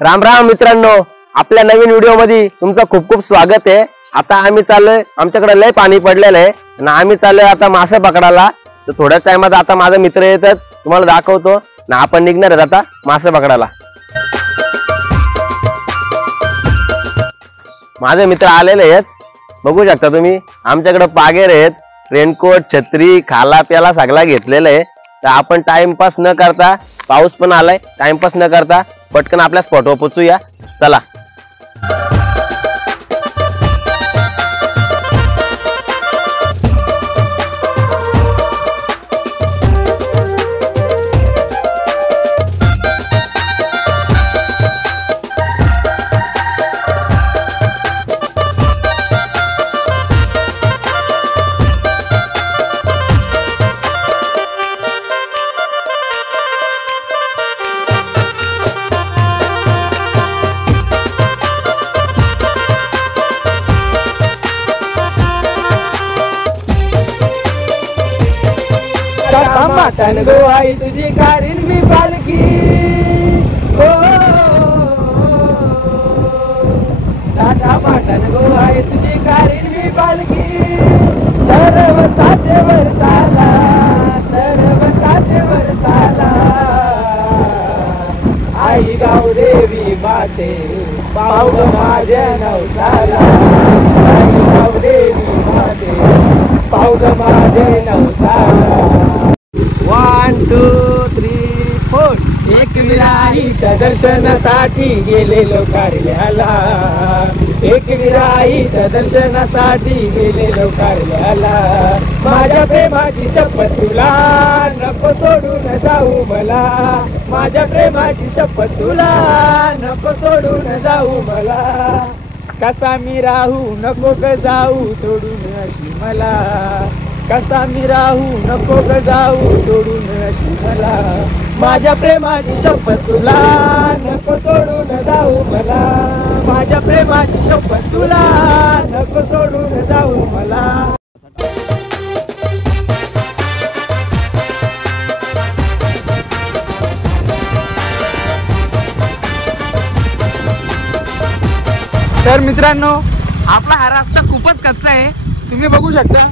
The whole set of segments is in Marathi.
राम राम मित्रांनो, आपल्या नवीन व्हिडिओ मध्ये तुमचं खूप खूप स्वागत आहे। आता आम्ही चाललोय, आमच्याकडे लय पाणी पडलेलं आहे आणि आम्ही चाललोय आता मासे पकडायला। तर थोड्या टाइमात आता माझे मित्र येतात, तुम्हाला दाखवतो ना। आपण निघणार आहेत आता मासे पकडायला। माझे मित्र आलेले आहेत, बघू शकता तुम्ही। आमच्याकडे पागेर आहेत, रेनकोट, छत्री, खाला प्याला सगळा घेतलेला आहे। तर आपण टाइमपास न करता, पाऊस पण आलाय, टाइमपास न करता पटकन आपल्या स्पॉटवर पोहोचूया, चला। मातन गो आई तुझी कारीन मी पालकी, हो टाटा मातन गो आई तुझी कारीन मी पालकी। तर वसाचे वर्षाला, तर वसाचे वर्षाला आई गावदेवी माते पाव माझ्या नवसाला। आई गावदेवी माते पाव माझ्या नवसाला। 1 2 3 4 एक विराईच्या दर्शनासाठी गेलेलो कार्याला, एक विराईच्या दर्शनासाठी गेलेलो कार्याला। माझ्या प्रेमाची शपथ तुला नको सोडून जाऊ मला, माझ्या प्रेमाची शपथ तुला नको सोडून जाऊ मला। कसा मी राहू नको ग जाऊ सोडून अशी मला, कसा मी राहू नको ग जाऊ सोडून अशी मला। माझ्या प्रेमाची शपथ तुला नको सोडून जाऊ मला, माझ्या प्रेमाची शपथ तुला नको सोडून जाऊ मला। तर मित्रांनो, आपला हा रस्ता खूपच कच्चा आहे, तुम्ही बघू शकता।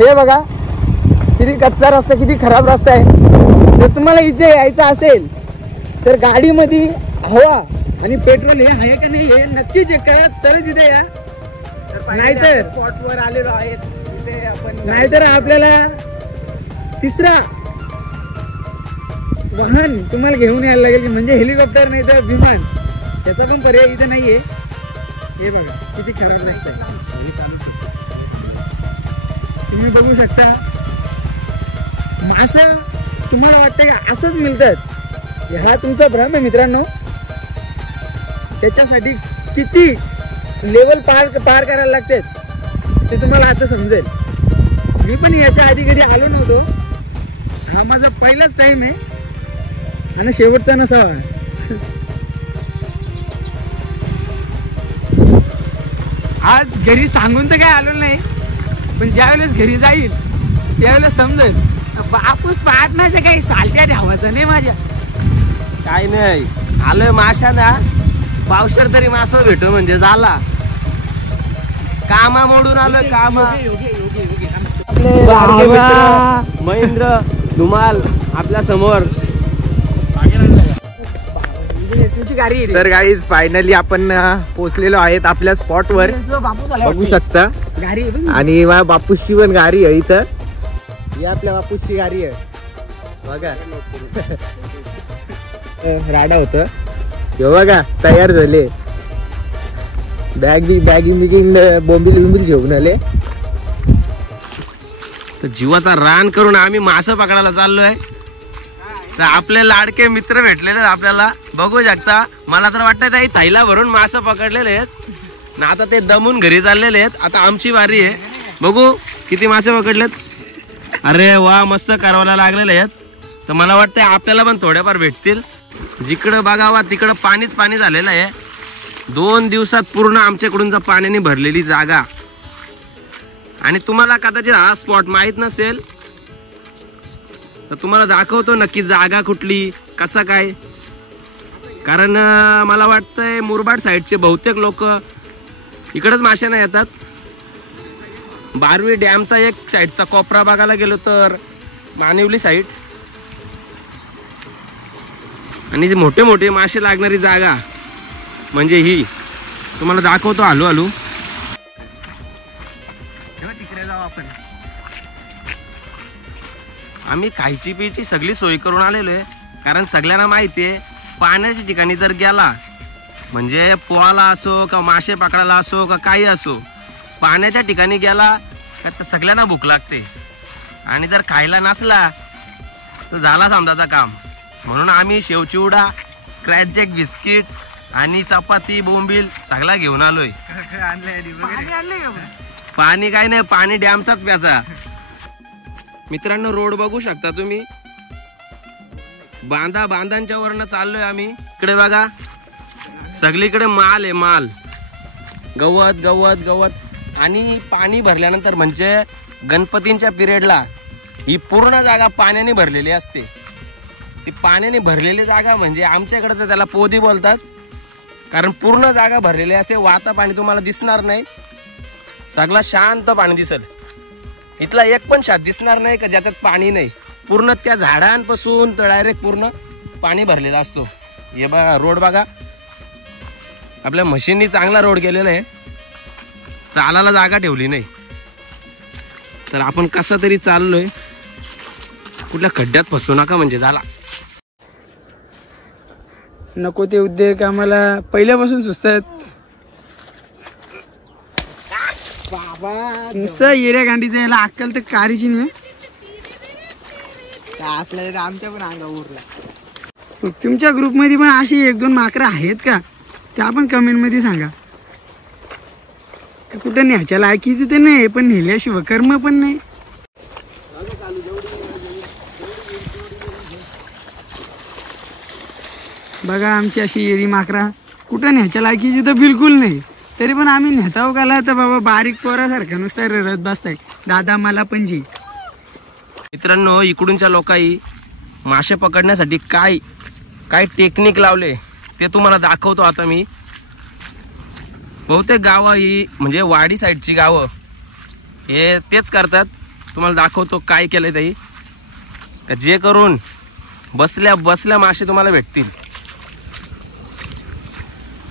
हे बघा किती कच्चा रस्ता, किती खराब रस्ता आहे। जर तुम्हाला इथे यायचं असेल तर गाडीमध्ये हवा आणि पेट्रोल हे आहे का नाही हे नक्की चेक करा, तरच इथे या। नाहीतर स्पॉटवर आलेलो आहेत इथे आपण, नाहीतर आपल्याला तिसरा वाहन तुम्हाला घेऊन यायला लागेल, म्हणजे हेलिकॉप्टर नाही तर विमान, त्याचा पण पर्याय इथे नाहीये। हे बघा किती खराब रस्ता आहे, तुम्ही बघू शकता। मासं तुम्हाला वाटतं का असंच मिळतात? हा तुमचा भ्रम आहे मित्रांनो। त्याच्यासाठी किती लेवल पार करायला लागतात ते तुम्हाला आता समजेल। मी पण याच्या आधी कधी आलो नव्हतो, हा माझा पहिलाच टाइम आहे आणि शेवटचा नसावा। आज घरी सांगून तर काय आलो नाही, पण ज्यावेळेस घरी जाईल त्यावेळेस समजेल बापूस पाटण्याच्या काही सालट्या ठेवायचं नाही माझ्या। काय नाही, आलोय माशाना, पावशर तरी मासा भेटू म्हणजे झाला। कामा मोडून आलोय, कामा। महेंद्र धुमाल आपल्या समोर गाडी। तर गाईज फायनली आपण पोहोचलेलो आहेत आपल्या स्पॉटवर, बघू शकता। आणि माझ्या बापूची पण गाडी आहे इथं, ही आपल्या बापूची गाडी आहे बघा। राडा होत हे बघा, तयार झाले, बॅगिंग बोंबील घेऊन आले। तर जीवाचा रान करून आम्ही मासे पकडायला चाललोय। तर आपले लाडके मित्र भेटलेले आपल्याला, बघू शकता। मला तर वाटतं काही थैला भरून मासे पकडलेले आहेत ना, आता ते दमून घरी चाललेले आहेत। आता आमची वारी आहे, बघू किती मासे पकडलेत। अरे वा, मस्त करवायला लागलेले आहेत। तर मला वाटतं आपल्याला पण थोडेफार भेटतील। जिकडं बघावा तिकडं पाणीच पाणी झालेलं आहे। 2 दिवसात पूर्ण आमच्याकडून पाण्याने भरलेली जागा। आणि तुम्हाला कदाचित हा स्पॉट माहित नसेल तर तुम्हाला दाखवतो नक्की जागा कुठली, कसा काय कारण मला वाटतंय मुरबाड साईडचे बहुतेक लोक इकडेच माशांना येतात. बारवी डॅमचा एक साईडचा कोपरा बघायला गेलो तर मानिवली साईड, आणि जे मोठे मोठे मासे लागणारी जागा म्हणजे ही तुम्हाला दाखवतो हळू हळू. तिकडे जाऊ आपण. आम्ही खायची पियची सगळी सोय करून आलेलो आहे, कारण सगळ्यांना माहिती आहे पाण्याच्या ठिकाणी जर गेला म्हणजे पोहाला असो का मासे पकडायला असो का काही असो, पाण्याच्या ठिकाणी गेला तर सगळ्यांना भूक लागते, आणि जर खायला नसला तर झाला समजाचा काम. म्हणून आम्ही शेवचिवडा, क्रॅच जॅक बिस्किट आणि चपाती बोंबील सगळा घेऊन आलोय. पाणी काय नाही, पाणी डॅमचाच प्याचा. मित्रांनो रोड बघू शकता तुम्ही, बांधांच्या वरनं चाललोय आम्ही. इकडे बघा सगळीकडे माल आहे, माल, गवत गवत गवत. आणि पाणी भरल्यानंतर म्हणजे गणपतींच्या पिरियडला ही पूर्ण जागा पाण्याने भरलेली असते. ती पाण्याने भरलेली जागा म्हणजे आमच्याकडे तर त्याला पोदी बोलतात, कारण पूर्ण जागा भरलेली असते. वाता पाणी तुम्हाला दिसणार नाही, सगळा शांत पाणी दिसेल. इथला एक पण शात दिसणार नाही का ज्याच्यात पाणी नाही. पूर्ण त्या झाडांपासून तर डायरेक्ट पूर्ण पाणी भरलेला असतो. हे बघा रोड बघा, आपल्या मशीननी चांगला रोड केलेला आहे, चालायला जागा ठेवली नाही. तर आपण कसा तरी चाललोय, कुठल्या खड्ड्यात फसू नका म्हणजे झाला. नको ते उद्योग आम्हाला पहिल्यापासून सुचतात. नुसतं येऱ्या गांडीचा याला अक्कल तर कारीची नाही. असलं आमच्या पण अंगा उरला. तुमच्या ग्रुपमध्ये पण अशी एक दोन माकरं आहेत का, त्या पण कमेंट मध्ये सांगा. कुठं न्यायच्या लायकीचं ते नाही, पण नेल्याशिवाय कर्म पण नाही. बघा आमची अशी येरी माकरा कुठं न्यायच्या लायकीची तर बिलकुल नाही, तरी पण आम्ही नेताव गाला तर बाबा बारीक पोरासारखं नुसतं रडत बसताय, दादा मला पण जी. मित्रांनो इकडूनच्या लोकांनी मासे पकडण्यासाठी काय काय टेक्निक लावले ते तुम्हाला दाखवतो आता मी. बहुतेक गावं ही म्हणजे वाडी साईडची गावं हे तेच करतात. तुम्हाला दाखवतो काय केलंय ताई, जे करून बसल्या बसल्या मासे तुम्हाला भेटतील.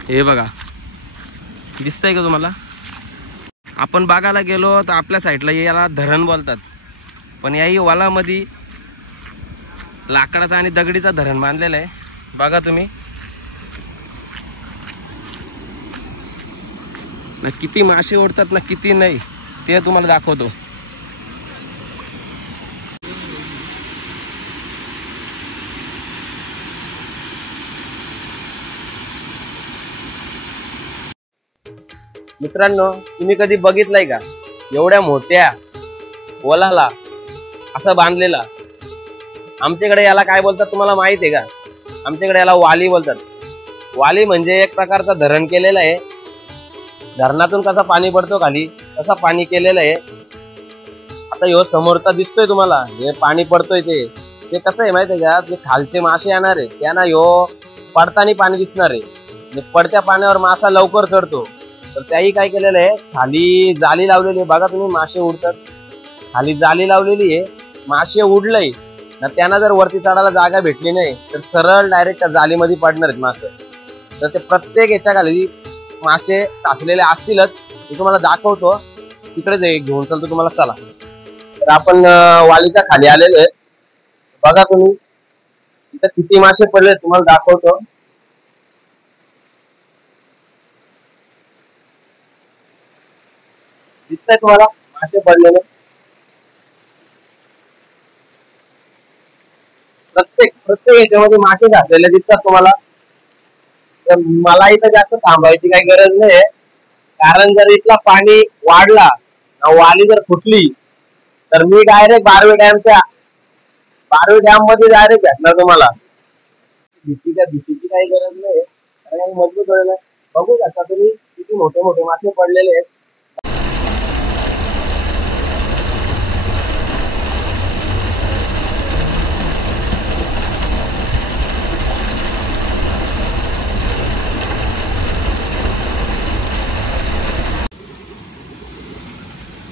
हे बघा दिसतंय का तुम्हाला. आपण बघायला गेलो तर आपल्या साईडला याला धरण बोलतात, पण याही वालामध्ये लाकडाचा आणि दगडीचा धरण बांधलेला आहे. बघा तुम्ही ना, किती मासे ओढतात ना किती नाही ते तुम्हाला दाखवतो. मित्रांनो तुम्ही कधी बघितलंय का एवढ्या मोठ्या वलाला असं बांधलेला? आमच्याकडे याला काय बोलतात तुम्हाला माहित आहे का? आमच्याकडे याला वाली बोलतात. वाली म्हणजे एक प्रकारचा धरण केलेला आहे. धरणातून कसा पाणी पडतो खाली तसा पाणी केलेलं आहे. आता ह्यो समोरचा दिसतोय तुम्हाला, हे पाणी पडतोय ते कसं आहे माहित आहे का? जे खालचे मासे येणार आहे त्यांना ह्यो पडताना पाणी दिसणार आहे. पडत्या पाण्यावर मासा लवकर चढतो. तर त्याही काय केलेलं आहे, खाली जाळी लावलेली आहे. बघा तुम्ही मासे उडतात, खाली जाळी लावलेली आहे. मासे उडलंय ना, त्यांना जर वरती चढायला जागा भेटली नाही तर सरळ डायरेक्ट त्या जाळीमध्ये पडणार आहेत मासे. तर ते प्रत्येक याच्या खाली मासे साचलेले असतीलच. मी तुम्हाला दाखवतो, तिकडे घेऊन चालतो तुम्हाला. चला तर आपण वालीच्या खाली आलेले आहेत. बघा तुम्ही इथं किती मासे पडले तुम्हाला दाखवतो. दिसतंय तुम्हाला मासे पडलेले? प्रत्येक याच्यामध्ये मासे घातलेले दिसतात तुम्हाला. तर मला इथं जास्त थांबायची काही गरज नाही, कारण जर इथला पाणी वाढला, वाली जर फुटली तर मी डायरेक्ट बारवे डॅम मध्ये डायरेक्ट भेटणार तुम्हाला. भीतीची काही गरज नाही, कारण मजबूत होईल. बघू शकता तुम्ही किती मोठे मोठे मासे पडलेले आहेत.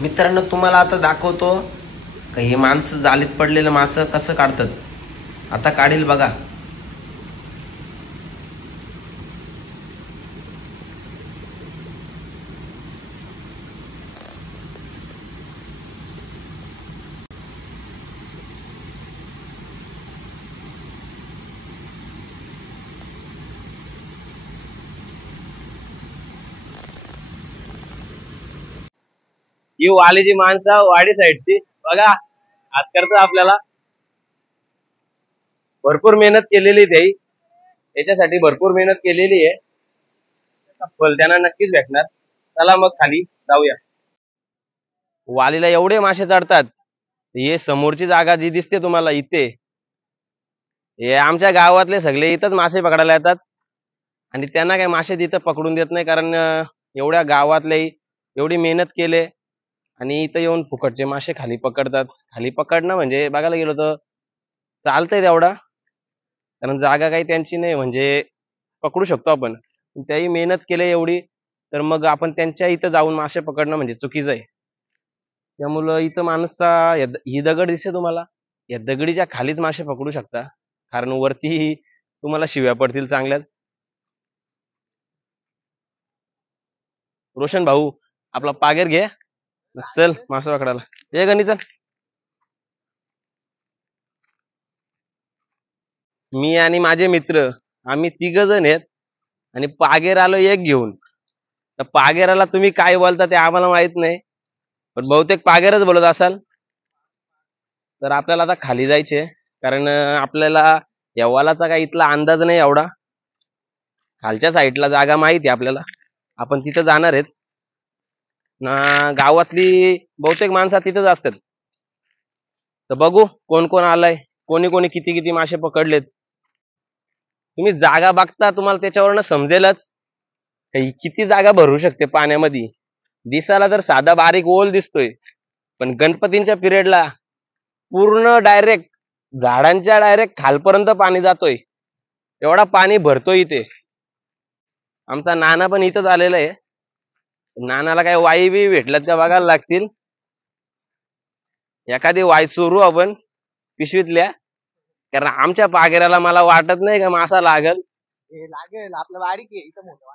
मित्रांनो तुम्हाला आता दाखवतो का हे माणसं जालीत पडलेलं मासं कसं काढतात. आता काढील बघा. ही वालीची माणसं वाडी साईडची बघा आज करतो. आपल्याला भरपूर मेहनत केलेली त्याही याच्यासाठी भरपूर मेहनत केलेली आहे. फल त्यांना नक्कीच भेटणार. चला मग खाली जाऊया. वालीला एवढे मासे चढतात. हे समोरची जागा जी दिसते तुम्हाला इथे हे आमच्या गावातले सगळे इथंच मासे पकडायला येतात आणि त्यांना काही मासे तिथं पकडून देत नाही. कारण एवढ्या गावातले एवढी मेहनत केले आणि इथं येऊन फुकटचे मासे खाली पकडतात. खाली पकडणं म्हणजे बघायला गेलो तर चालतंय तेवढा, कारण जागा काही त्यांची नाही. म्हणजे पकडू शकतो आपण, त्याही मेहनत केली एवढी तर मग आपण त्यांच्या इथं जाऊन मासे पकडणं म्हणजे चुकीचं आहे. त्यामुळं इथं माणसा ही दगड दिसते तुम्हाला, या दगडीच्या खालीच मासे पकडू शकता. कारण वरती तुम्हाला शिव्या पडतील चांगल्याच. रोशन भाऊ आपला पागेर घे, चल मासा पकडायला. ये गणी चल. मी आणि माझे मित्र आम्ही 3 जण आहेत आणि पागेर आलो एक घेऊन. तर पागेराला तुम्ही काय बोलता ते आम्हाला माहित नाही, पण बहुतेक पागेरच बोलत असाल. तर आपल्याला आता खाली जायचे, कारण आपल्याला या वालाचा काही इथला अंदाज नाही एवढा. खालच्या साईडला जागा माहिती आपल्याला, आपण तिथं जाणार आहेत ना. गावातली बहुतेक माणसं तिथंच असतात. तर बघू कोण कोण आलाय, कोणी कोणी किती किती मासे पकडलेत. तुम्ही जागा बघता तुम्हाला त्याच्यावरनं समजेलच किती जागा भरू शकते पाण्यामध्ये. दिसायला तर साधा बारीक ओल दिसतोय, पण गणपतींच्या पिरियडला पूर्ण डायरेक्ट झाडांच्या डायरेक्ट खालपर्यंत पाणी जातोय. एवढा पाणी भरतोय इथे. आमचा नाना पण इथंच आलेला आहे. नानाला काय वाई बी भेटल्यात त्या बघायला लागतील. एखादी वाई चोरू आपण पिशवीतल्या, कारण आमच्या पागेराला मला वाटत नाही का मासा लागल. आपलं बारीक आहे इथं मोठं.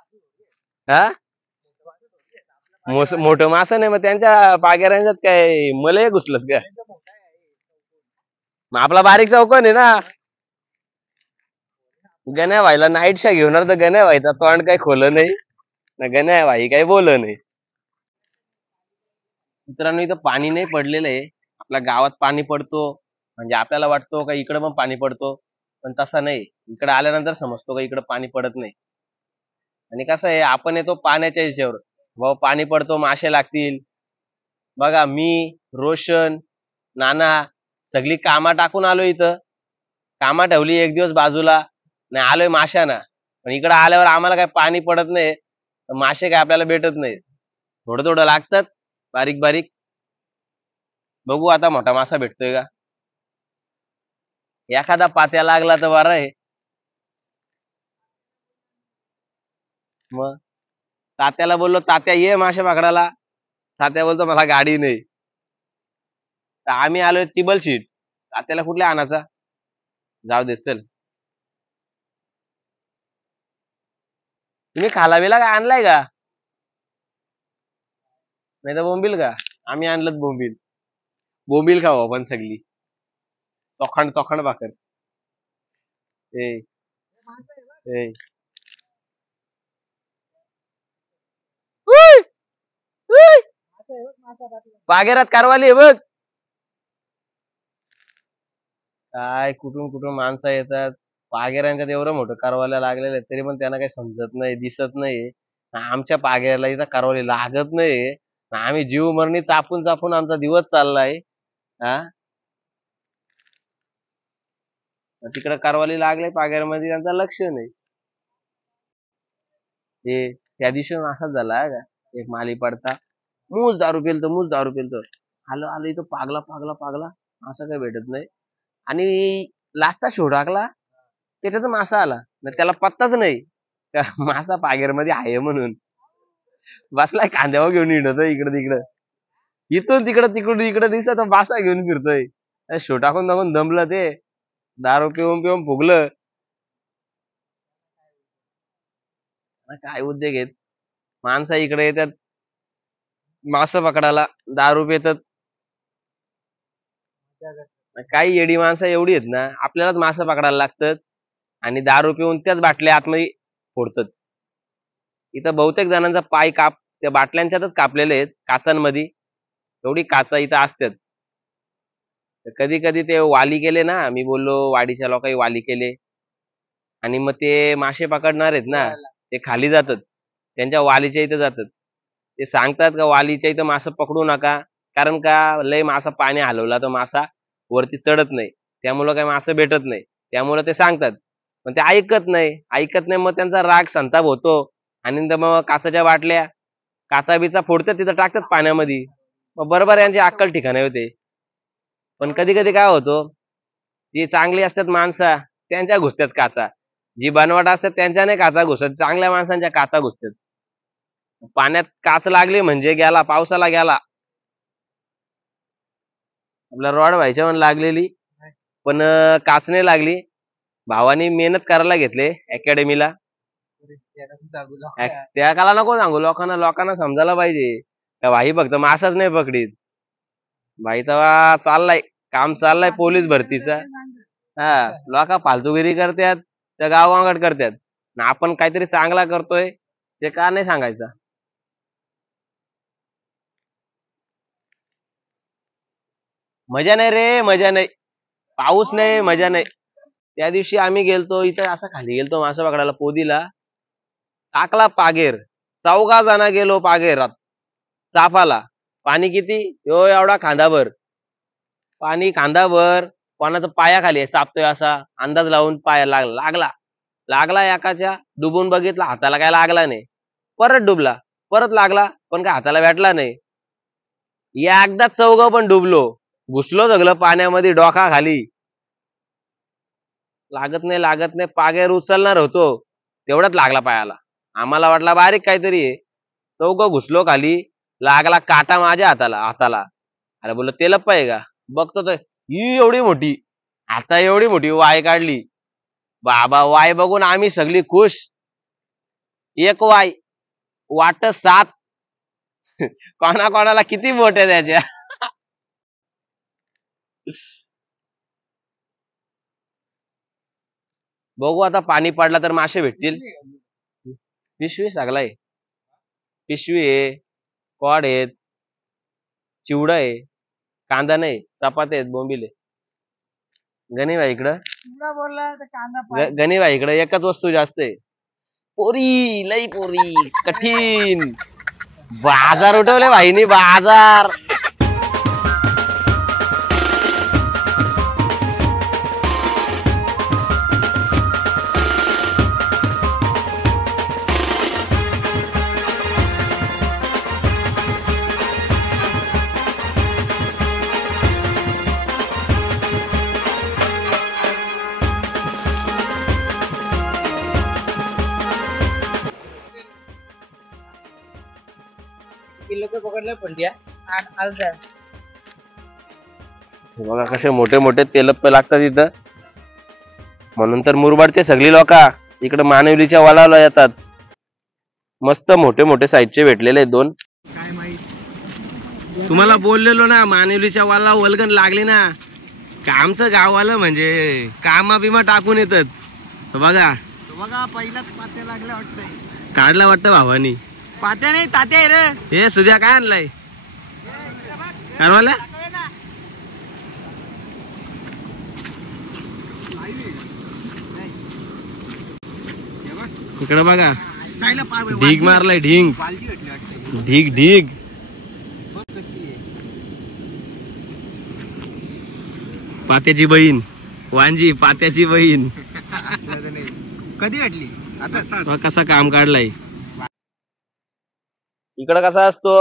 हा मोठं मासा नाही, मग त्यांच्या पागेरांच्यात काय मलय घुसलत का? मग आपला बारीक चौकन आहे ना. गण्या भाईला नाईट शा घेऊन तर गण्या भाईचा तोंड काही खोलं नाही ना, गण्या भाई काही बोललं नाही. मित्रांनो इथं पाणी नाही पडलेलं आहे. आपल्या गावात पाणी पडतो म्हणजे आपल्याला वाटतो का इकडं पण पाणी पडतो, पण तसा नाही. इकडे आल्यानंतर समजतो का इकडं पाणी पडत नाही. आणि कसं आहे आपण येतो पाण्याच्या हिच्यावर, भाऊ पाणी पडतो मासे लागतील. बघा मी रोशन नाना सगळी कामा टाकून आलो इथं. कामा ठेवली एक दिवस बाजूला नाही, आलोय माशाना. पण इकडे आल्यावर आम्हाला काय पाणी पडत नाही, मासे काय आपल्याला भेटत नाही. थोडं थोडं लागतात बारीक बारीक. बघू आता मोठा मासा भेटतोय का. एखादा पात्या लागला तर बरं आहे. मग तात्याला बोललो तात्या ये मासे पकडायला, तात्या बोलतो मला गाडी नाही. तर आम्ही आलोय टिबल शीट, तात्याला कुठल्या आणायचा. जाऊ दे चल. तुम्ही खालावेला का आणलाय का, नाही तर बोंबील का. आम्ही आणलं बोंबील. बोंबील खाऊ आपण सगळी, चोखंड चोखंड भाकर. ए ए पागेरात कारवाली बघ. काय कुठून कुठून माणसं येतात. पागेरांच्यात एवढं मोठं कारवाल्या लागलेलं आहे तरी पण त्यांना काही समजत नाही, दिसत नाही. आमच्या पागेराला इथं कारवाली लागत नाही. आम्ही जीव मरणी चापून चापून आमचा दिवस चाललाय. हा तिकडे कारवाली लागले पागेरमध्ये, त्यांचं लक्ष नाही. ते त्या दिवशी असाच झाला का, एक माली पडता मूज दारू पेलतो मूज दारू पेलतो. आलो आलो इथं पागला पागला पागला, असं काही भेटत नाही. आणि लास्टचा शो टाकला त्याच्यात मासा आला, त्याला पत्ताच नाही त्या मासा पागेरमध्ये आहे म्हणून. बसलाय कांद्यावर घेऊन हिंडतो इकडं तिकडं. इथून तिकडं तिकडून इकडं दिसत मासा घेऊन फिरतोय. शो टाकून टाकून दमलं ते, दारू पिऊन पिऊन फुगलं. काय उद्योग आहेत, माणसं इकडे येतात मासं पकडायला, दारू पितात. काही येडी माणसं एवढी आहेत ना, आपल्यालाच मासं पकडायला लागतात आणि दारू पिऊन त्याच बाटल्या आतमध्ये फोडतात. इथं बहुतेक जणांचा पाय त्या बाटल्यांच्यातच कापलेले आहेत काचांमध्ये. एवढी काचा इथं असतात. कधी कधी ते वाली केले ना, मी बोललो वाडीच्या लोकांनी वाली केले आणि मग ते मासे पकडणार आहेत ना, ते खाली जातात, त्यांच्या वालीच्या इथं जातात. ते सांगतात का वालीच्या इथं मासं पकडू नका, कारण का लय मासा पाणी हलवला तर मासा वरती चढत नाही, त्यामुळं काही मासं भेटत नाही. त्यामुळे ते सांगतात, पण ते ऐकत नाही. मग त्यांचा राग संताप होतो आणि मग काचाच्या बाटल्या काचा बिचा फोडतात, तिथं टाकतात पाण्यामध्ये. मग बरोबर यांची अक्कल ठिकाणी होते. पण कधी कधी काय होतो, जी चांगली असतात माणसं त्यांच्या घुसतात काचा, जी बनवाट असतात त्यांच्या नाही काचा घुसत, चांगल्या माणसांच्या काचा घुसतात. पाण्यात काच लागली म्हणजे गेला, पावसाला गेला. आपला रॉड व्हायच्या पण लागलेली, पण काच नाही लागली. भावानी मेहनत करायला घेतले अकॅडमीला. त्या काला नको सांगू, लोकांना समजायला पाहिजे का भाई फक्त मासाच नाही पकडीत. भाईचा चाललाय काम, चाललाय पोलीस भरतीचा. हा, लोक फालतूगिरी करतात, त्या गावगांगड करतात. आपण काहीतरी चांगला करतोय ते का नाही सांगायचं. मजा नाही रे, मजा नाही. पाऊस नाही, मजा नाही. त्या दिवशी आम्ही गेलतो इथं, असं खाली गेलतो मासा पकडायला पोदीला. टाकला पागेर, 4 जण गेलो पागेरात चापाला. पाणी किती, यो एवढा खांदाभर पाणी, खांदाभर. कोणाचा पायाखाली चापतोय असा अंदाज लावून पाया लागला एकाच्या. डुबून बघितला, हाताला काय लागला नाही. परत डुबला, परत लागला, पण काय हाताला भेटला नाही. एकदा 4 पण डुबलो, घुसलो सगळं पाण्यामध्ये डोका खाली. लागत नाही. पागेर उचलणार होतो तेवढ्यात लागला पायाला. आम्हाला वाटला बारीक काहीतरी आहे. 4 घुसलो खाली, लागला काटा माझ्या हाताला. अरे बोललो तेलप्प आहे का, बघतो तर ही एवढी मोठी, आता एवढी मोठी वाय काढली. बाबा वाय बघून आम्ही सगळी खुश. एक वाय वाट 7. कोणाला किती मोठ्या त्याच्या. बघू आता पाणी पडला तर मासे भेटतील. पिशवी सगळाय, पिशवी आहे, कॉड आहेत, चिवडा आहे, कांदा नाही, चपात्या आहेत, बोंबिले. गणीबाई इकडं गणीबाई इकडं एकच वस्तू जास्त आहे, पोरी, लई पोरी कठीण. बाजार उठवले भाईनी, बाजार. पकडले पण बघा कसे मोठे मोठे तेलप्पे लागतात इथं. म्हणून तर मुरबाडचे सगळी लोक इकडे मानवलीच्या वालाला येतात. मस्त मोठे मोठे साईजचे भेटलेले आहेत 2. काय माहित, तुम्हाला बोललेलो ना, मानवलीच्या वाला वलगण लागली ना, आमचं गाववालं म्हणजे कामा बिमा टाकून येतात. बघा पहिलाच पात्या लागल्या वाटतंय. काढला वाटतं भावानी. पात्या नाही तात्या आहे रे. हे सुद्या काय आणलाय कारवाला. इकडे बघा ढीग मारलाय, ढीग. पात्याची बहीण वांजी, पात्याची बहीण. कधी भेटली आता, कसा काम काढलाय. इकडं कसा असतो,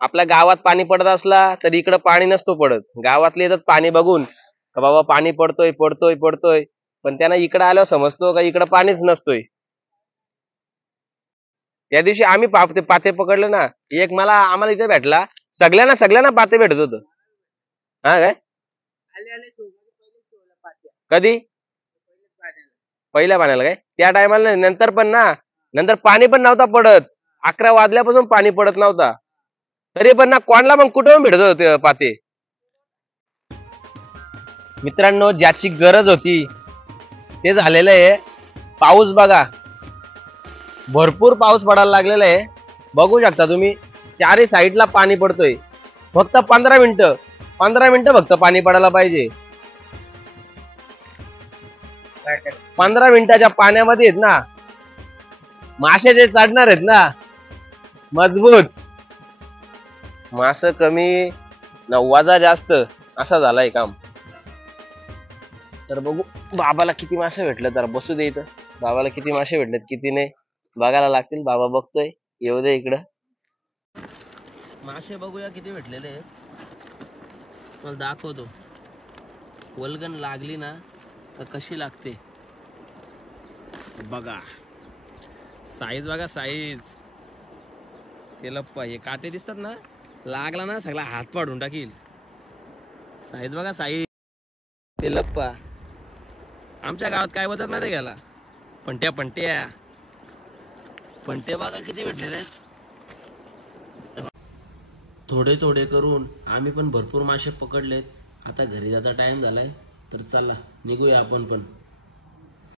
आपल्या गावात पाणी पडत असला तरी इकडं पाणी नसतो पडत. गावातले येतात पाणी बघून का बाबा पाणी पडतोय, पण त्यांना इकडं आल्यावर समजतो का इकडं पाणीच नसतोय. त्या दिवशी आम्ही पाते पकडले ना, एक आम्हाला इथे भेटला सगळ्यांना पाते भेटत होत. हा काय कधी पहिल्या पाण्याला काय त्या टायमाला नंतर पण ना, नंतर पाणी पण नव्हता पडत. 11 वाजल्यापासून पाणी पडत नव्हता. तरी पण ना कोणला पण कुठं भेटत होते पाते. मित्रांनो ज्याची गरज होती ते झालेलं आहे. पाऊस बघा, भरपूर पाऊस पडायला लागलेला आहे. बघू शकता तुम्ही चारही साईडला पाणी पडतोय. फक्त 15 मिनिटं फक्त पाणी पडायला पाहिजे. 15 मिनिटाच्या पाण्यामध्ये आहेत ना मासे जे चढणार आहेत ना मजबूत, मास कमी नव्वाजा जास्त असा झालाय काम. तर बघू बाबाला किती मासे भेटले. तर बसू दे इथं, बाबाला किती मासे भेटलेत किती नाही बघायला लागतील. बाबा बघतोय, येऊ दे इकडं. मासे बघूया किती भेटलेले आहेत. मला दाखवतो. वल्गन लागली ना तर कशी लागते बघा. साईज बघा साईज. ते लप्पा हे काटे दिसतात ना, लागला ना सगळा हात पाडून टाकील. साईज बघा साईज. ते लप्पा आमच्या गावात काय बोलतात ना ते घ्यायला पंट्या बघा किती भेटलेले आहेत. थोडे थोडे करून आम्ही पण भरपूर मासे पकडलेत. आता घरी जायचा टाइम झालाय तर चला निघूया आपण पण.